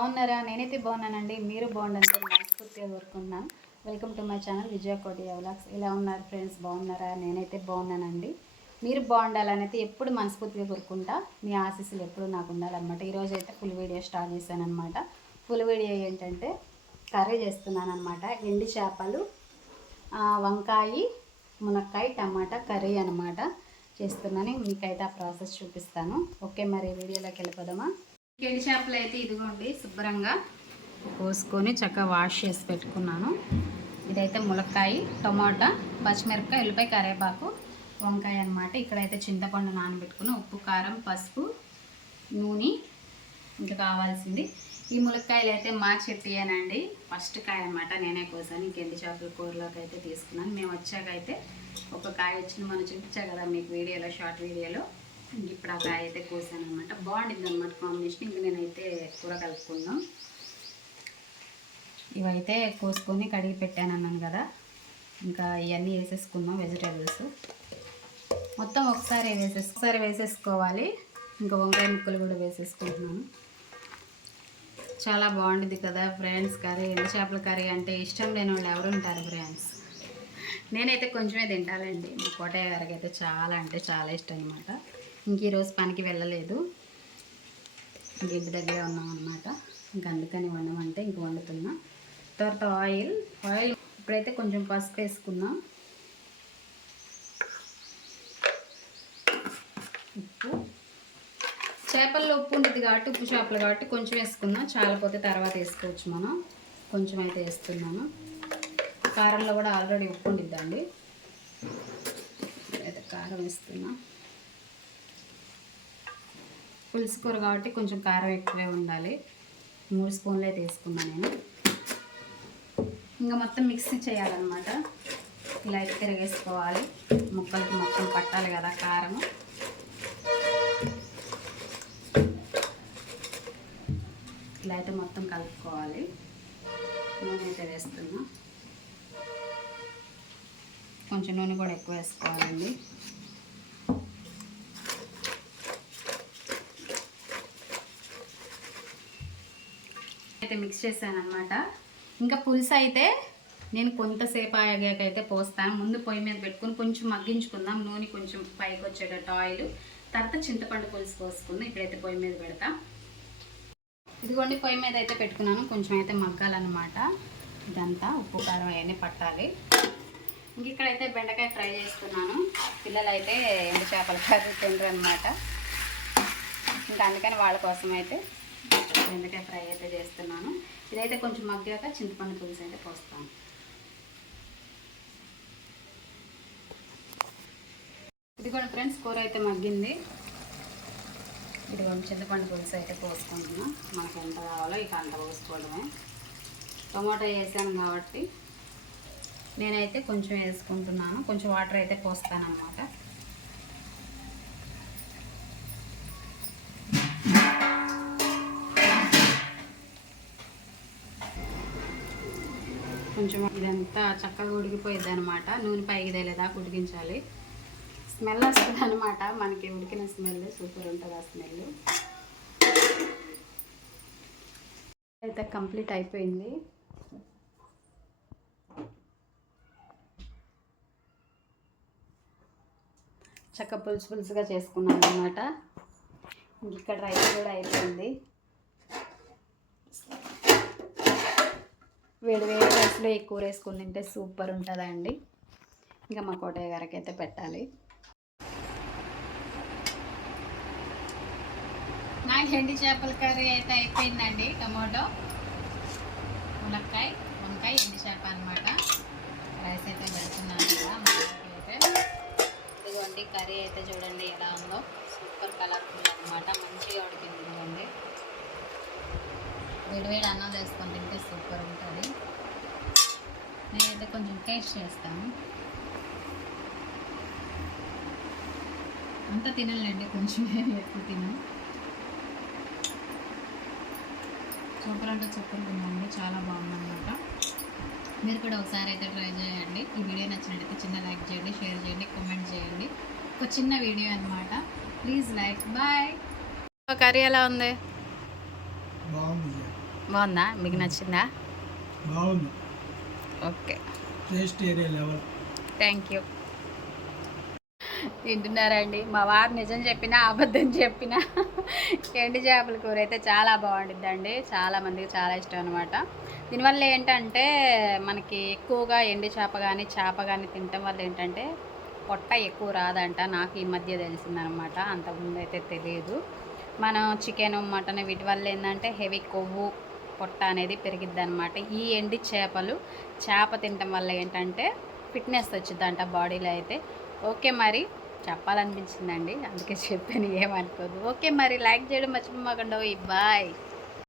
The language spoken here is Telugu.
బాగున్నారా? నేనైతే బాగున్నానండి. మీరు బాగుండాలని మనస్ఫూర్తిగా కోరుకుంటున్నాను. వెల్కమ్ టు మై ఛానల్ విజయ కోటి వ్లాగ్స్. ఎలా ఉన్నారు ఫ్రెండ్స్? బాగున్నారా? నేనైతే బాగున్నానండి. మీరు బాగుండాలని అయితే ఎప్పుడు మనస్ఫూర్తిగా కోరుకుంటా. మీ ఆశీస్సులు ఎప్పుడు నాకు ఉండాలన్నమాట. ఈరోజు అయితే ఫుల్ వీడియో స్టార్ట్ చేశాను అనమాట. ఫుల్ వీడియో ఏంటంటే కర్రీ చేస్తున్నాను అనమాట. ఎండి చేపలు, వంకాయ, మునక్కాయ, టమాటా కర్రీ అనమాట చేస్తున్నాను. మీకైతే ఆ ప్రాసెస్ చూపిస్తాను. ఓకే, మరి వీడియోలోకి వెళ్ళిపోదామా? ఎండి చేపలు అయితే ఇదిగోండి శుభ్రంగా కోసుకొని చక్కగా వాష్ చేసి పెట్టుకున్నాను. ఇదైతే ములక్కాయ, టమాటా, పచ్చిమిరపకాయ, ఉల్లిపాయ, కరివేపాకు, వంకాయ అనమాట. ఇక్కడైతే చింతపండు నానబెట్టుకుని ఉప్పు, కారం, పసుపు, నూనె ఇంకా కావాల్సింది. ఈ ములక్కాయలు అయితే మా చెట్టుయేనండి. ఫస్ట్ కాయ అనమాట, నేనే కోసాను. ఇంకెండి చేపల కూరలోకి అయితే తీసుకున్నాను. మేము వచ్చాకైతే ఒక కాయ వచ్చింది, మనం చూపించా కదా మీకు వీడియోలో, షార్ట్ వీడియోలో. ఇప్పుడు ఆ కాయ అయితే కోసాను అనమాట. బాగుండింది అనమాట కాంబినేషన్. ఇంక నేనైతే కూర కలుపుకున్నాం. ఇవైతే కోసుకొని కడిగి పెట్టాను అన్నాను కదా. ఇంకా ఇవన్నీ వేసేసుకుందాం. వెజిటేబుల్స్ మొత్తం ఒకసారి వేసేసుకోవాలి. ఇంకా వంకాయ ముక్కలు కూడా వేసేసుకుంటున్నాను. చాలా బాగుంటుంది కదా ఫ్రెండ్స్ కర్రీ. ఎండు చేపల కర్రీ అంటే ఇష్టం లేని వాళ్ళు ఎవరు ఉంటారు ఫ్రెండ్స్? నేనైతే కొంచెమే తింటానండి. మా కోటయ్య గారికి అయితే చాలా అంటే చాలా ఇష్టం అనమాట. ఇంక ఈరోజు పనికి వెళ్ళలేదు, ఇంక ఇంటి దగ్గరే ఉన్నాం అనమాట. ఇంక అందుకని వండమంటే ఇంక వండుతున్నా. తర్వాత ఆయిల్ ఇప్పుడైతే కొంచెం పసుపు వేసుకున్నాం, ఉప్పు. చేపల్లో ఉప్పు ఉంటుంది కాబట్టి, ఉప్పు చేపలు కాబట్టి కొంచెం వేసుకున్నాం. చాలాపోతే తర్వాత వేసుకోవచ్చు మనం. కొంచెం అయితే వేస్తున్నాను. కారంలో కూడా ఆల్రెడీ ఉప్పు ఉండిద్దండి. అయితే కారం వేస్తున్నా. పులుసు కూర కాబట్టి కొంచెం కారం ఎక్కువే ఉండాలి. 3 స్పూన్లు అయితే వేసుకున్నాను నేను. ఇంకా మొత్తం మిక్సీ చేయాలన్నమాట. ఇలా అయితే తిరగేసుకోవాలి. ముక్కలకి మొత్తం పట్టాలి కదా కారం. ఇలా అయితే మొత్తం కలుపుకోవాలి. నూనె అయితే వేస్తున్నా. కొంచెం నూనె కూడా ఎక్కువ వేసుకోవాలండి. అయితే మిక్స్ చేశాను అనమాట. ఇంకా పులుసు అయితే నేను కొంతసేపు ఆగాకైతే పోస్తాను. ముందు పొయ్యి మీద పెట్టుకుని కొంచెం మగ్గించుకుందాం. నూనె కొంచెం పైకి వచ్చేటట్టు ఆయిల్. తర్వాత చింతపండు పులుసు పోసుకుందాం. ఇప్పుడైతే పొయ్యి మీద పెడతా. ఇదిగోండి పొయ్యి మీద అయితే పెట్టుకున్నాను. కొంచెం అయితే మగ్గాలన్నమాట. ఇదంతా ఉప్పు కారం అవన్నీ పట్టాలి. ఇంక ఇక్కడైతే బెండకాయ ఫ్రై చేస్తున్నాను. పిల్లలు అయితే ఎండు చేపల కర్రీ తినరు అనమాట. ఇంకా అందుకని వాళ్ళ కోసం అయితే బెండకాయ ఫ్రై అయితే చేస్తున్నాను. ఇదైతే కొంచెం మగ్గాక చింతపండు పులుసు అయితే పోస్తాను. ఇదిగోండి ఫ్రెండ్స్, కూర అయితే మగ్గింది. ఇదిగోండి చింతపండు పులుసు అయితే పోసుకుంటున్నాం. మనకు ఎంత కావాలో ఇక అంత పోసుకోవడమే. టమాటో వేసాను కాబట్టి నేనైతే కొంచెం వేసుకుంటున్నాను. కొంచెం వాటర్ అయితే పోస్తాను అన్నమాట. కొంచెం ఇదంతా చక్కగా ఉడికిపోయిద్ది అనమాట. నూనె పైకి తేలేదాకా ఉడికించాలి. స్మెల్ వస్తుంది అనమాట. మనకి ఉడికిన స్మెల్ సూపర్ ఉంటుంది. ఆ స్మెల్ అయితే కంప్లీట్ అయిపోయింది. చక్క పులుసుగా చేసుకున్నాను అనమాట. ఇక్కడ రైస్ కూడా అయిపోయింది. వేడి రైస్లో ఈ కూర వేసుకుని తింటే సూపర్ ఉంటుందండి. ఇంకా మా కోటయ్య గారికి అయితే పెట్టాలి. నా ఎండి చేపల కర్రీ అయితే అయిపోయిందండి. టమాటో, మునక్కాయ, వంకాయ, ఎండి చేప అనమాట. రైస్ అయితే పెడుతున్నాను కదా. అయితే ఇదిగోండి కర్రీ అయితే చూడండి ఎలా ఉందో. సూపర్ కలర్ఫుల్ అనమాట. మంచిగా ఉడికింది. ఇదిగోండి వేడివేడి అన్నం వేసుకొని తింటే సూపర్ ఉంటుంది. నేనైతే కొంచెం టేస్ట్ చేస్తాను. అంత తినాలండి, కొంచెం ఎక్కువ తినాను. సూపర్ అంటే సూపర్గా ఉందండి. చాలా బాగుందన్నమాట. మీరు కూడా ఒకసారి అయితే ట్రై చేయండి. ఈ వీడియో నచ్చినట్టయితే చిన్న లైక్ చేయండి, షేర్ చేయండి, కామెంట్ చేయండి. ఒక చిన్న వీడియో అనమాట. Please like. బాయ్. కర్రీ ఎలా ఉంది? బాగుంది. బాగుందా? మీకు నచ్చిందా? బాగుంది. Okay, taste area level. Thank you. తింటున్నారండి. మా వారు నిజం చెప్పినా అబద్ధం చెప్పినా ఎండు చేపల కూర అయితే చాలా బాగుంటుందండి. చాలామందికి చాలా ఇష్టం అనమాట. దీనివల్ల ఏంటంటే మనకి ఎక్కువగా ఎండు చేప కానీ తినటం వల్ల ఏంటంటే పొట్ట ఎక్కువ రాదంట. నాకు ఈ మధ్య తెలిసిందనమాట, అంతకుముందు అయితే తెలియదు. మనం చికెన్ మటన్ వీటి వల్ల ఏంటంటే హెవీ కొవ్వు పొట్ట అనేది పెరిగిద్ది అనమాట. ఈ ఎండి చేప తినటం వల్ల ఏంటంటే ఫిట్నెస్ వచ్చిందంట బాడీలో అయితే. ఓకే, మరి చెప్పాలనిపించిందండి, అందుకే చెప్పాను, ఏమనుకోదు. ఓకే, మరి లైక్ చేయడం మర్చిపోమాకండి. బాయ్.